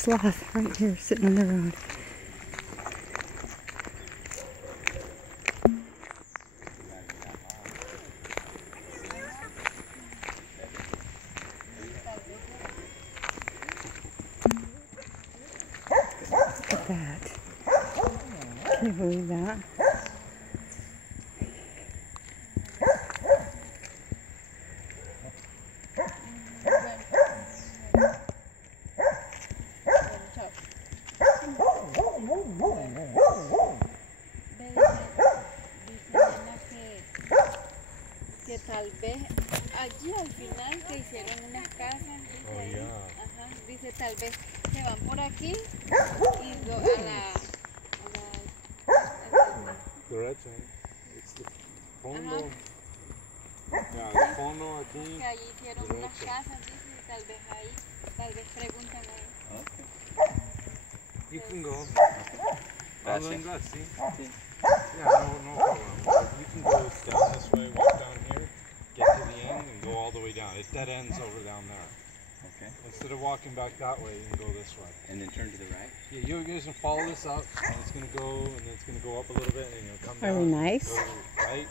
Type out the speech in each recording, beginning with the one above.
sloth right here sitting on the road. Look at that. Can you believe that? Que tal vez allí al final que hicieron unas casas, dice, Oh, yeah. ajá, dice tal vez se van por aquí y Derecha. It's the fondo. Ajá. Yeah, the fondo aquí. que allí hicieron unas casas, dice, y tal vez ahí, tal vez preguntan ahí. You can go. Gracias. See? Yeah, no problem. You can go down this way, walk down here, get to the end, and go all the way down. It dead ends over down there. Okay. Instead of walking back that way, you can go this way. And then turn to the right? Yeah, you're just gonna follow this up, and it's gonna go, and then it's gonna go up a little bit, and you'll come Are down. they nice? Go right.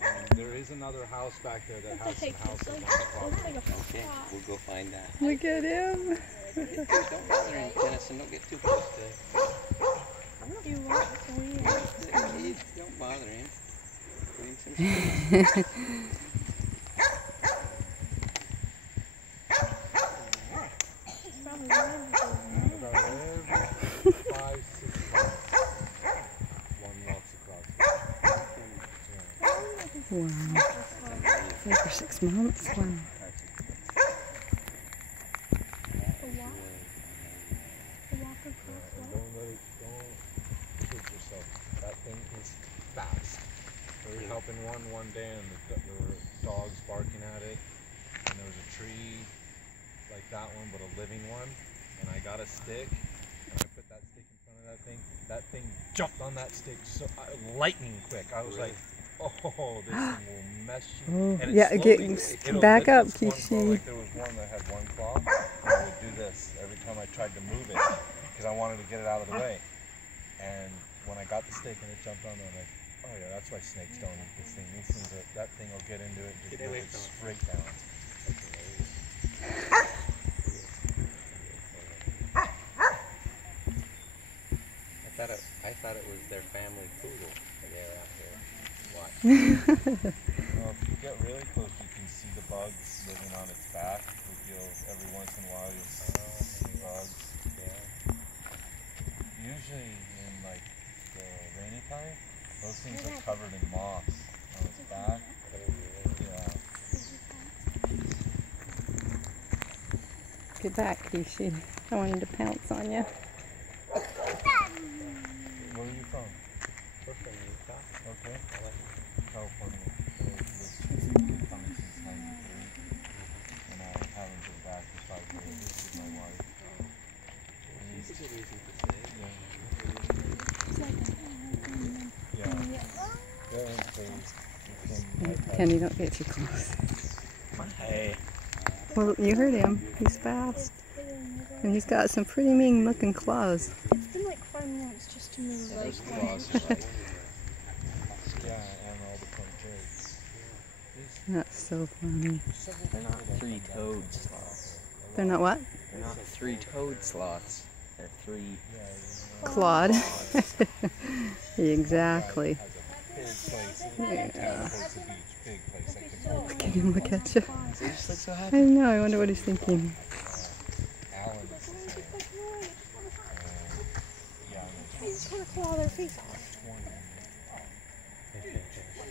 And there is another house back there that has some houses on the property. Okay, we'll go find that. Look at him. Don't bother him, Tennyson. Don't get too close to him. Don't bother him. Give him some space. About every 5-6 months, one walks across. Wow. It's like for 6 months. Wow. Don't shoot yourself. That thing is fast. We were helping one day, and there were dogs barking at it, and there was a tree like that one, but a living one, and I got a stick, and I put that stick in front of that thing. That thing jumped on that stick so lightning quick. I was like, oh, this thing will mess you. Oh, And it yeah, slowly, back it'll up, lick this one claw, Kishi. like there was one that had one claw, and it would do this every time I tried to move it, because I wanted to get it out of the way. And when I got the stick and it jumped on there, I'm like, oh yeah, that's why snakes don't eat this thing. These things that thing will get into it and just move it straight down. I thought it was their family poodle that they were out here watching. Well, if you get really close, you can see the bugs living on its back. Every once in a while, you'll see bugs. Yeah. Usually in like the rainy time, those things are covered in moss on its back. Yeah. Get back, Kishi. I wanted to pounce on you. Where are you from? We're from Utah. Okay. California. I lived in California since '93, and I haven't been back for 5 years. This is my wife. This is a reason to stay. Yeah. They're phased. Kenny, don't get too close. Hey. Well, you heard him. He's fast. And he's got some pretty mean looking claws. It's been like 5 months just to move There's those claws. Yeah, and all the front cherries. That's so funny. They're not three-toed sloths. They're not what? They're not three-toed sloths. They're three. Clawed. Exactly. Yeah. Big place. Look at him, look at you. They just look so I happy. know, I wonder what he's thinking. Alan is the same. Yeah, They just want to claw their face off.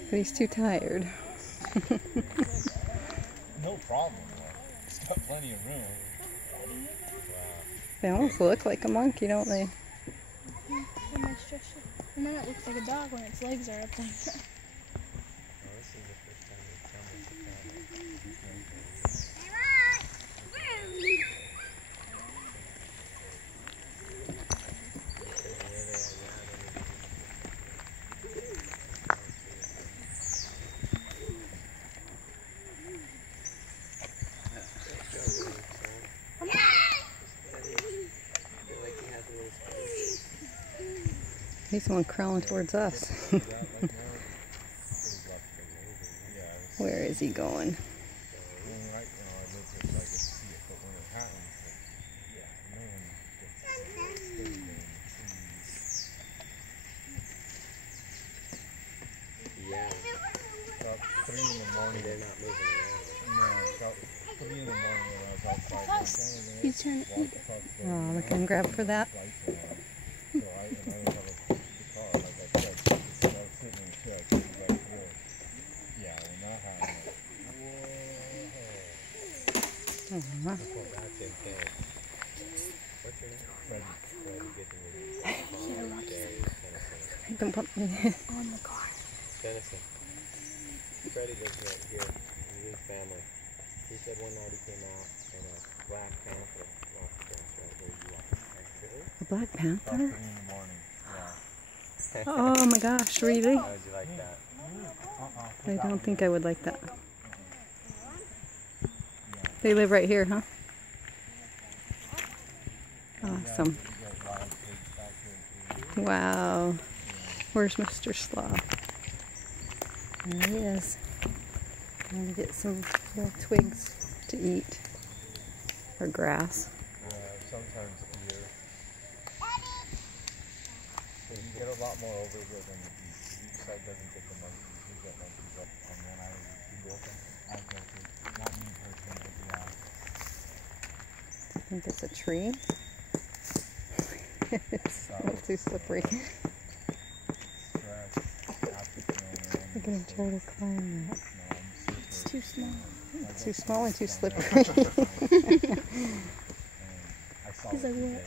But he's too tired. no problem. It's got plenty of room. They almost look like a monkey, don't they? They might stretch it. It might not look like a dog when its legs are up like that. He's the one crawling towards us. See that right now? Yeah, Where is he going? well, right now I look at it, I get to see it, but when it happens, like, yeah, no one gets to see it. It's buried in the trees. Yeah, About 3 in the morning. they're not moving around. No, about 3 in the morning when I was outside. He's trying to eat. Oh, look at him grab for that. So I didn't have a push the car, like I said. So I was sitting in the shed, so it was like this. Yeah, when that happened, Aw. Well, that's intense. What's your name? Freddie. Well, you get to meet Darius, Tennyson. Don't put me. On the car. Tennyson. Freddie lives right here. His family. He said one night he came out and a black panther walked across right where you are. Really? A Black about 3 in Panther? the morning. Yeah. Oh my gosh, really? How would you like that? I don't think I would like that. They live right here, huh? Awesome. Wow. Where's Mr. Sloth? There he is. Trying to get some little twigs to eat. Or grass. Sometimes here. So you get a lot more over here than the east side doesn't get the monkeys. You get monkeys up on one island. You go from I go to not me personally, but yeah. I think it's a tree. It's a little too slippery. Stress, after Look at him try to climb that. It's too small. It's too small and too slippery. I saw He's it like, today.